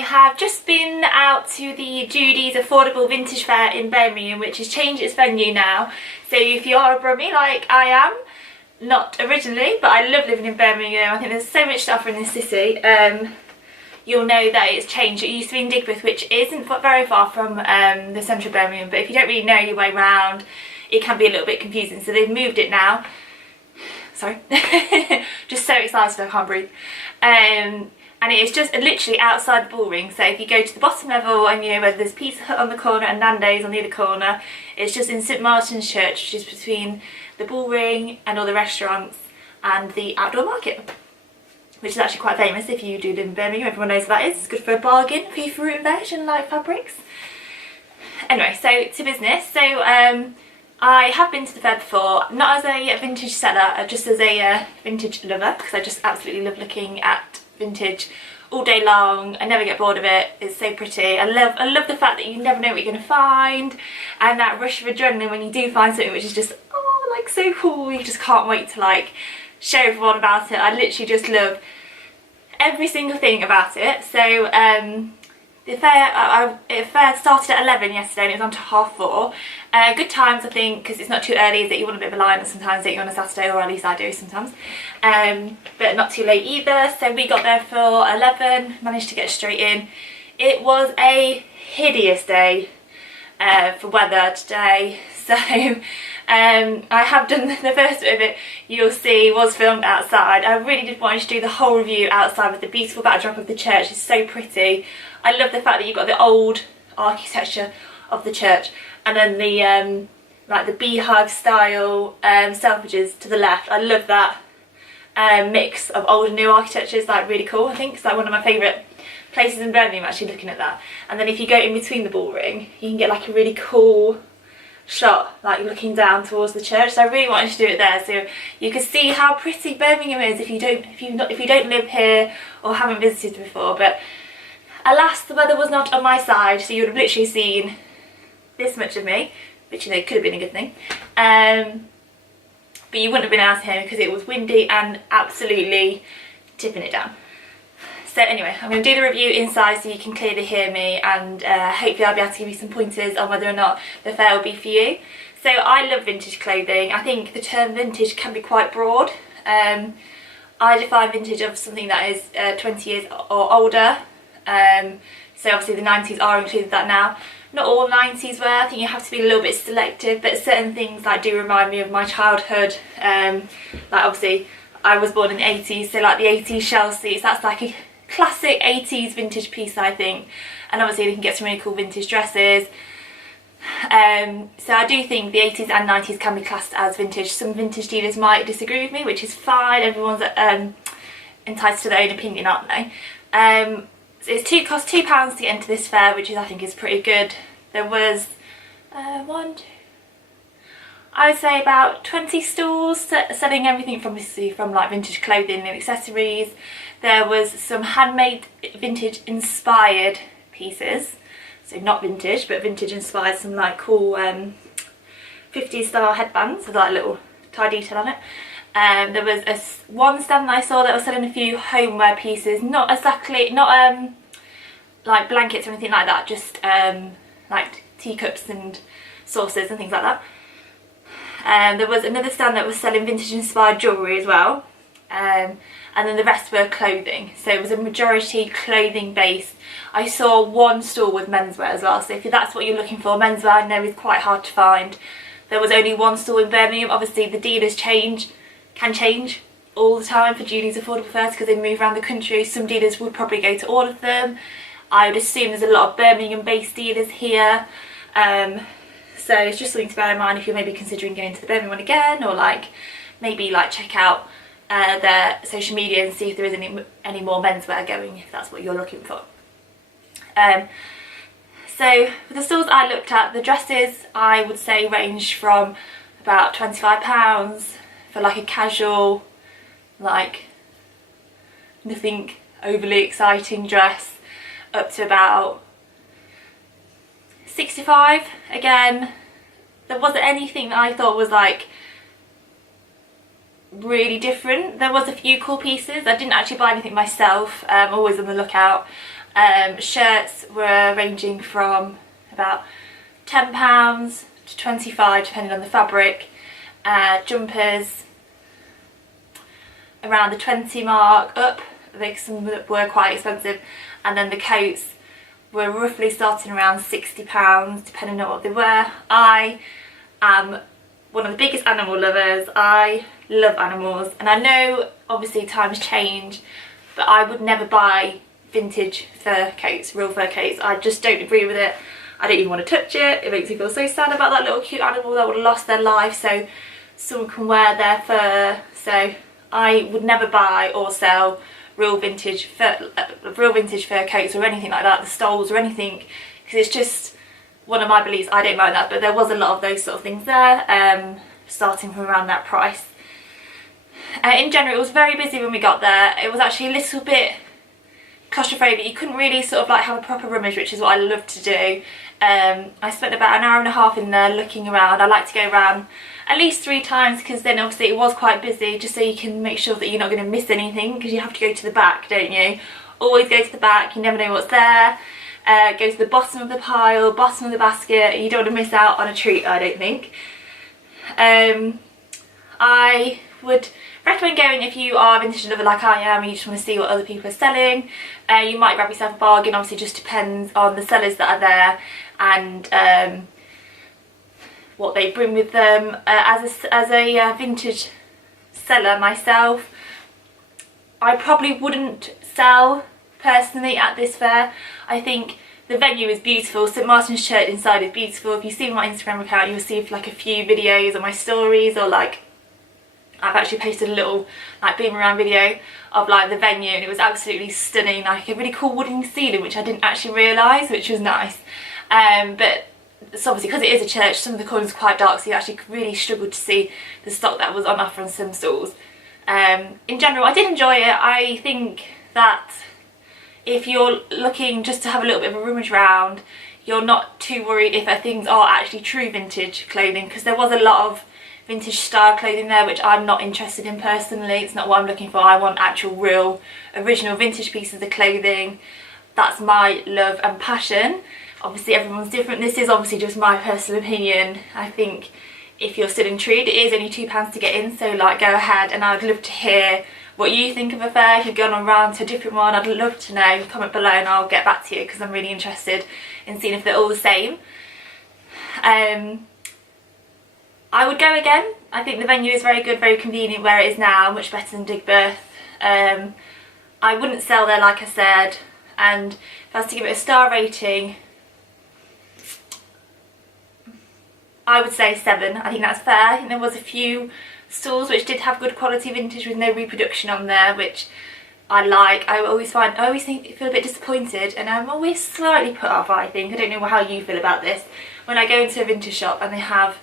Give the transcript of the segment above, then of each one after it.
have just been out to the Judy's Affordable Vintage Fair in Birmingham, which has changed its venue now. So if you are a Brummie like I am, not originally, but I love living in Birmingham. I think there's so much to offer in this city. You'll know that it's changed. It used to be in Digbeth, which isn't very far from the centre of Birmingham, but if you don't really know your way around, it can be a little bit confusing. So they've moved it now. Sorry. Just so excited I can't breathe. And it is just literally outside the bull ring. So if you go to the bottom level and you know where there's Pizza Hut on the corner and Nando's on the other corner, it's just in St Martin's Church, which is between the bull ring and all the restaurants and the outdoor market, which is actually quite famous if you do live in Birmingham. Everyone knows what that is. It's good for a bargain for your fruit and veg and like fabrics. Anyway, so to business. So I have been to the fair before, not as a vintage seller, just as a vintage lover, because I just absolutely love looking at vintage all day long. I never get bored of it. It's so pretty. I love the fact that you never know what you're going to find, and that rush of adrenaline when you do find something which is just, oh, like so cool. You just can't wait to like show everyone about it. I literally just love every single thing about it. So the fair started at 11 yesterday and it was on to 4:30. Good times, I think, because it's not too early, is that you want a bit of a line sometimes, don't you, on a Saturday, or at least I do sometimes. But not too late either, so we got there for 11, managed to get straight in. It was a hideous day for weather today, so I have done the first bit of it, you'll see, was filmed outside. I really did want to do the whole review outside with the beautiful backdrop of the church. It's so pretty. I love the fact that you've got the old architecture of the church and then the like the beehive style selfridges to the left. I love that mix of old and new architecture. It's like really cool. I think it's like one of my favourite places in Birmingham, actually, looking at that. And then if you go in between the bull ring, you can get like a really cool shot, like looking down towards the church. So I really wanted to do it there, so you can see how pretty Birmingham is if you don't live here or haven't visited before. But alas, the weather was not on my side, so you would have literally seen this much of me, which, you know, could have been a good thing. But you wouldn't have been able to hear me because it was windy and absolutely tipping it down. So anyway, I'm going to do the review inside so you can clearly hear me, and hopefully I'll be able to give you some pointers on whether or not the fair will be for you. So I love vintage clothing. I think the term vintage can be quite broad. I define vintage of something that is 20 years or older. So obviously the 90s are included that now. Not all 90s wear, I think you have to be a little bit selective, but certain things like do remind me of my childhood. Like obviously I was born in the 80s, so like the 80s shell suits, that's like a classic 80s vintage piece, I think. And obviously you can get some really cool vintage dresses. So I do think the 80s and 90s can be classed as vintage. Some vintage dealers might disagree with me, which is fine. Everyone's entitled to their own opinion, aren't they? So it cost £2 to get into this fair, which I think is pretty good. There was I would say about 20 stalls selling everything from like vintage clothing and accessories. There was some handmade vintage inspired pieces, so not vintage but vintage inspired, some like cool 50s style headbands with like little tie detail on it. There was one stand that I saw that was selling a few homeware pieces, not like blankets or anything like that, just like teacups and saucers and things like that. There was another stand that was selling vintage inspired jewellery as well, and then the rest were clothing, so it was a majority clothing based. I saw one stall with menswear as well, so if that's what you're looking for, menswear I know is quite hard to find. There was only one stall in Birmingham. Obviously the dealers can change all the time for Judy's Affordable Fairs because they move around the country. Some dealers would probably go to all of them. I would assume there's a lot of Birmingham based dealers here. So it's just something to bear in mind if you're maybe considering going to the Birmingham one again, or like maybe like check out their social media and see if there is any more menswear going, if that's what you're looking for. So for the stalls I looked at, the dresses I would say range from about £25 for like a casual, like nothing overly exciting dress, up to about 65. Again, there wasn't anything that I thought was like really different. There was a few cool pieces. I didn't actually buy anything myself. I'm always on the lookout. Shirts were ranging from about £10 to 25 depending on the fabric. Jumpers around the 20 mark up, some were quite expensive, and then the coats were roughly starting around £60 depending on what they were. I am one of the biggest animal lovers. I love animals, and I know obviously times change, but I would never buy vintage fur coats, real fur coats. I just don't agree with it. I don't even want to touch it. It makes me feel so sad about that little cute animal that would have lost their life so someone can wear their fur. So I would never buy or sell real vintage fur coats or anything like that, the stoles or anything, because it's just one of my beliefs. I don't like that, but there was a lot of those sort of things there, starting from around that price. In general, it was very busy when we got there. It was actually a little bit claustrophobic. You couldn't really sort of like have a proper rummage, which is what I love to do. I spent about an hour and a half in there looking around. I like to go around at least 3 times, because then obviously it was quite busy, just so you can make sure that you're not going to miss anything, because you have to go to the back, don't you? Always go to the back, you never know what's there. Go to the bottom of the pile, bottom of the basket. You don't want to miss out on a treat, I don't think. I would recommend going if you are a vintage lover like I am and you just want to see what other people are selling. You might grab yourself a bargain. Obviously just depends on the sellers that are there and what they bring with them. As a vintage seller myself, I probably wouldn't sell personally at this fair. I think the venue is beautiful. St Martin's Church inside is beautiful. If you see my Instagram account, you'll see like a few videos on my stories, or like I've actually posted a little like beam around video of like the venue, and it was absolutely stunning, like a really cool wooden ceiling, which I didn't actually realise, which was nice. But it's obviously because it is a church, some of the corners are quite dark, so you actually really struggled to see the stock that was on offer on some stalls. In general, I did enjoy it. I think that if you're looking just to have a little bit of a rummage round, you're not too worried if things are actually true vintage clothing, because there was a lot of vintage style clothing there, which I'm not interested in personally. It's not what I'm looking for. I want actual real original vintage pieces of clothing. That's my love and passion. Obviously everyone's different. This is obviously just my personal opinion. I think if you're still intrigued, it is only £2 to get in, so like go ahead, and I'd love to hear what you think of a fair. If you've gone on round to a different one, I'd love to know. Comment below and I'll get back to you, because I'm really interested in seeing if they're all the same. I would go again. I think the venue is very good, very convenient where it is now, much better than Digbeth. I wouldn't sell there, like I said, and if I was to give it a star rating, I would say 7. I think that's fair. I think there was a few stalls which did have good quality vintage with no reproduction on there, which I like. I always feel a bit disappointed, and I'm always slightly put off, I think. I don't know how you feel about this. When I go into a vintage shop and they have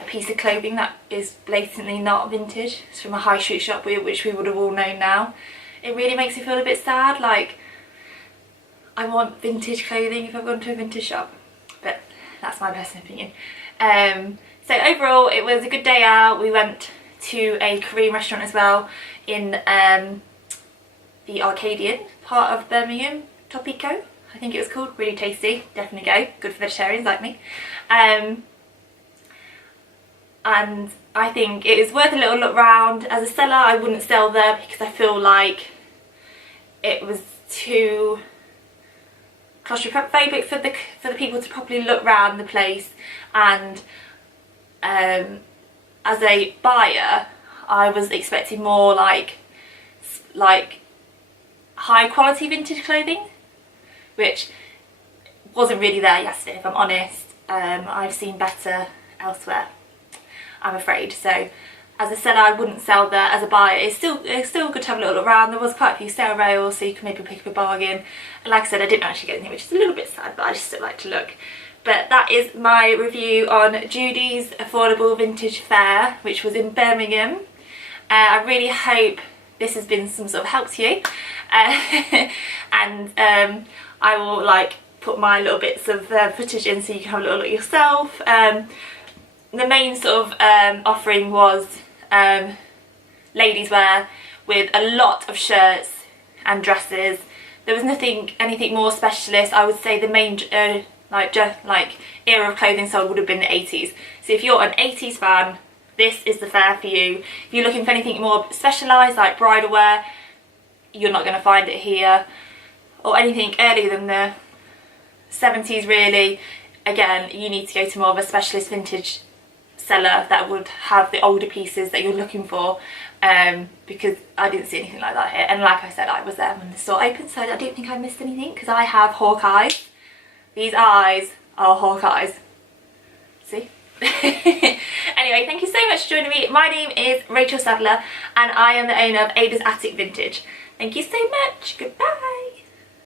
a piece of clothing that is blatantly not vintage, it's from a high street shop, which we would have all known now, it really makes me feel a bit sad. Like, I want vintage clothing if I've gone to a vintage shop, but that's my personal opinion. So overall it was a good day out. We went to a Korean restaurant as well in the Arcadian part of Birmingham, Topico I think it was called. Really tasty, definitely go, good for vegetarians like me. And I think it is worth a little look round. As a seller, I wouldn't sell there because I feel like it was too claustrophobic for the people to properly look round the place. And as a buyer, I was expecting more like high quality vintage clothing, which wasn't really there yesterday, if I'm honest. I've seen better elsewhere, I'm afraid. So as a seller, I wouldn't sell there. As a buyer, it's still good to have a little look around. There was quite a few sale rails, so you can maybe pick up a bargain. And like I said, I didn't actually get anything, which is a little bit sad, but I just still like to look. But that is my review on Judy's Affordable Vintage Fair, which was in Birmingham. I really hope this has been some sort of help to you. And I will put my little bits of footage in so you can have a little look yourself. The main sort of offering was ladies wear with a lot of shirts and dresses, there was anything more specialist. I would say the main like era of clothing sold would have been the 80s. So if you're an 80s fan, this is the fair for you. If you're looking for anything more specialised like bridal wear, you're not going to find it here. Or anything earlier than the 70s really, again, you need to go to more of a specialist vintage seller that would have the older pieces that you're looking for, because I didn't see anything like that here. And like I said, I was there when the store opened, so I don't think I missed anything because I have hawk eyes. These eyes are hawk eyes. See? Anyway, thank you so much for joining me. My name is Rachael Sadler and I am the owner of Ada's Attic Vintage. Thank you so much. Goodbye.